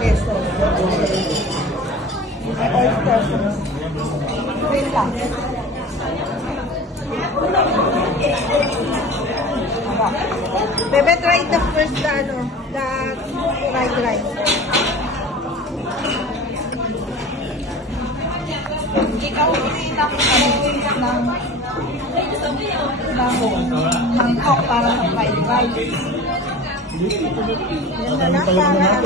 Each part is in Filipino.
peso. May oyster. Wait lang. Bebe, try the first, the fried rice. Ikaw ulit ng mangkok para sa fried rice. Yan na lang para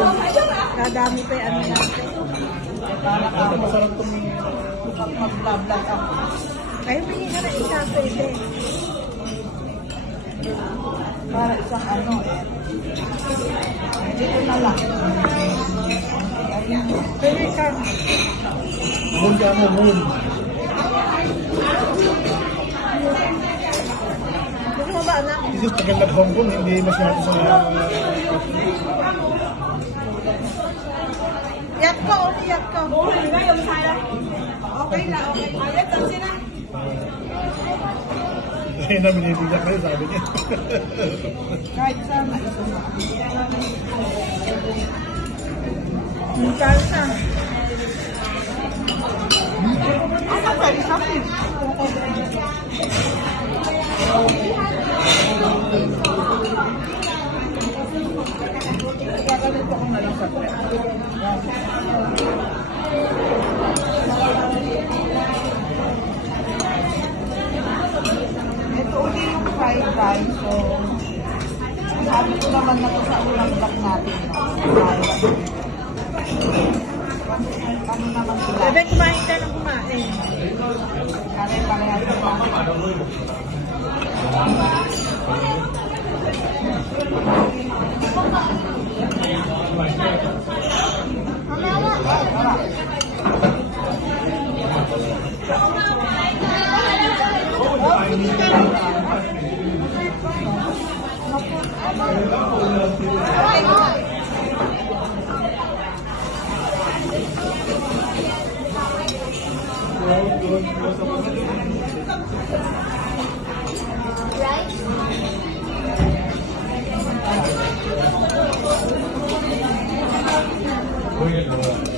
dadami pa yung ano natin. Masarap itong Mag-vlog ako. Ay, bigyan ka na isa pwede. Para isang ano eh. Dito na lang. Pwede ka. moon ka mo, moon. Gusto mo ba anak? Kasi tagal na Hong Kong, hindi masyado sa... Yak ko, yak ko. Okay na, okay. Ayat, tansin na. Kaya na binibigyan kayo, sabi niya. Kahit sama. Salsa. Ano pa rin sa akin? Gaganito ko na lang sa pre. Ito uli yung fried rice. So, sabi ko naman na ito sa ulang vlog natin. Ano naman sila? Bebe, kumain ka na kumain. Kare-pareha sa kumain.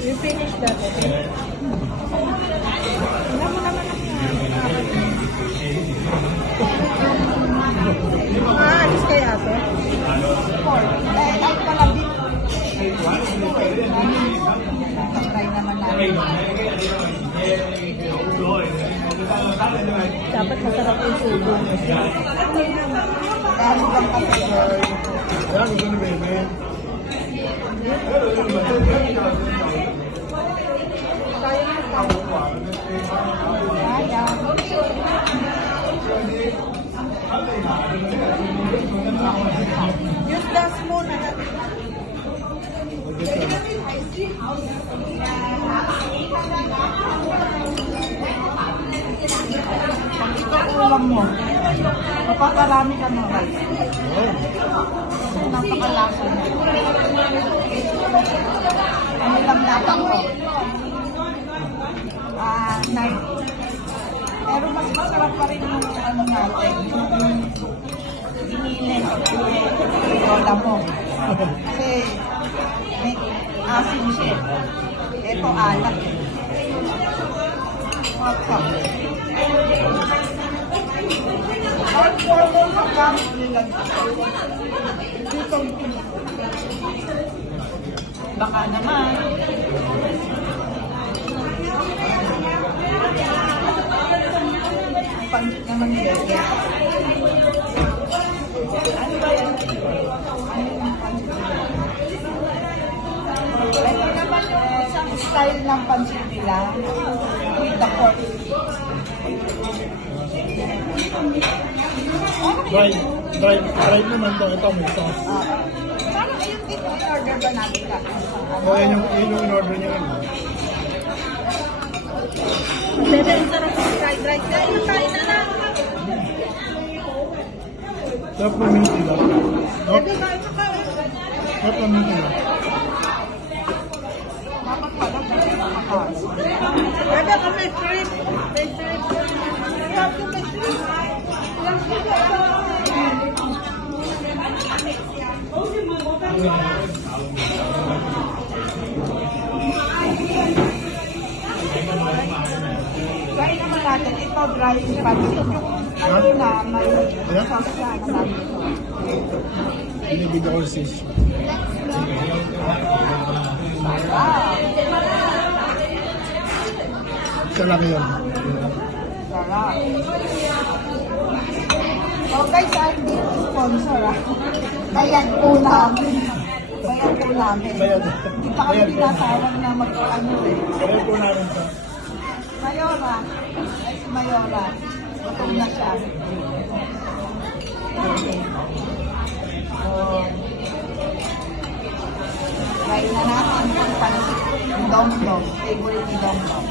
You finish that, okay? Wala mo naman alis kaya ito? Ay pala beef. Try naman namin. Dapat masarap yung sugo. Dahil bang kasi Yan, gusto ni Bebe. use the spoon. Ito ulam mo. Papakarami ka ng rice. Napakalasa niya. Ano lang dapat ko? 9. Pero mas masarap pa rin yung ano natin. Ginilin. Lola mo. Kasi may asin siya. Ito alat. What's up? All formal sa gamit nila. Dito. Baka naman. Pansit naman nila. Ano ba yan? Ito naman yung isang style ng pansit nila with the pork. Dry naman to, ito may sauce. Parang ayun din yung in-order ba natin ka? O, yan yung in-order niya yun. Bebe, ang sarap ng fried rice. Dahil kain na lang. Sarap ng mint nila. No? Bebe, kain na kain. Sarap ng mint nila. Dapat pala kasi makakain. Bebe, kung may shrimp. May shrimp. Sarap yung may shrimp. Sarap yung may shrimp. natin, ito dry pansit. Yung ano na, may sauce na naman. Binibigyan ko sis. Isa lang yun. Sarap. So guys, hindi yung sponsor ah. Bayan po namin. Bayan po namin. Bayan. Hindi pa kami tinatawag na mag-ano eh. Kaya po namin sa... Mayora. Ay, si Mayora. Gutom na siya. Try na natin ang pansit. Dong-dong. Favorite ni Dong-dong.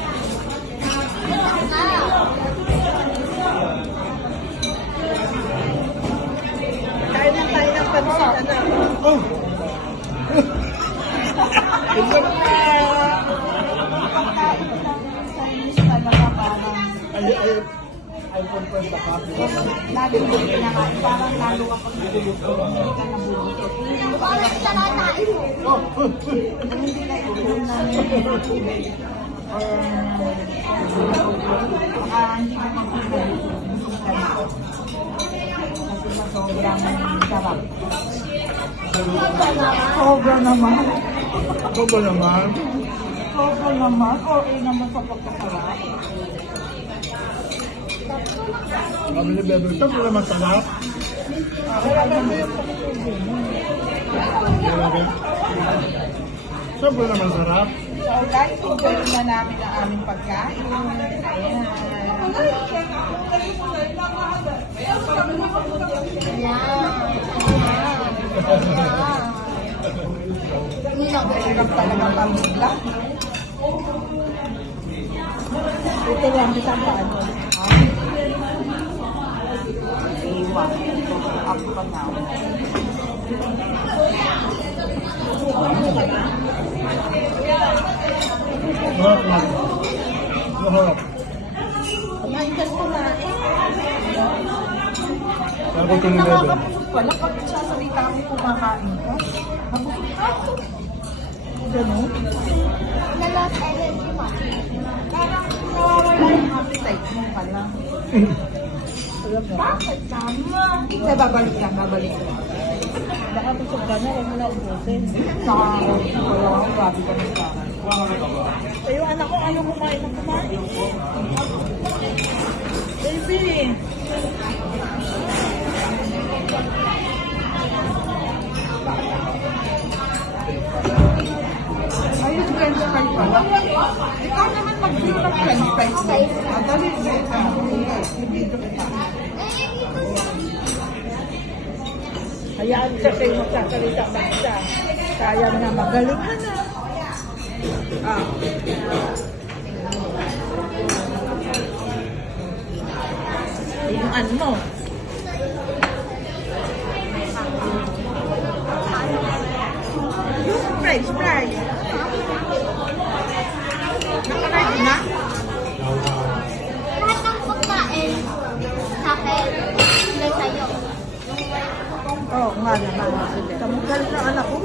Kain na tayo ng pansit, anak. Oh! Pagkain ng Chinese talaga parang I confess the copy. lagi mo pinakain. Parang lalo akong niluluto. Hindi ka nabubuto. Kung hindi ka iulam namin ng tubig or baka hindi ka magpapalito. Busog ka na. Kasi sa sobrang sarap. Sobra naman. Ito ba naman? Sobra naman. Okay naman sa pagkasarap. Kami ni Bebe, ito ba naman sarap? Wala naman yung pagkakasarap. Bebe. Sobrang naman sarap. So guys, enjoy na namin ang aming pagkain. Ayan. Hirap talaga pamigla. Ito lang kita paano. Iwan. Up pa na. Harap na. Harap. Kumain ka kumain. Sabi ko ni Bebe. Nakakapusok pala kapag sasalita ako kumakain ka. Napusok ka. Ganun. Na-lost energy mo. Parang nawawala yung appetite mo pala. Alam mo? Bakit tama? Hindi, babalik lang, babalik lang. Baka busog ka na, huwag mo na ubusin. Wala akong grabe ka na sa akin. So, yung anak ko, ano kumain na kumain? Baby! Ayun, french fries pala. Ikaw naman mag-view ng french fries mo. Dali, i-video kita. Hayaan siya kayo magsasalita mag siya. Kaya na magaling ka na. Ah. Yung ano mo. Yung french fries. Nakaready na? Lahat ng pagkain sa akin, may sa'yo. Oo, nga naman. Kamagaling na anak ko.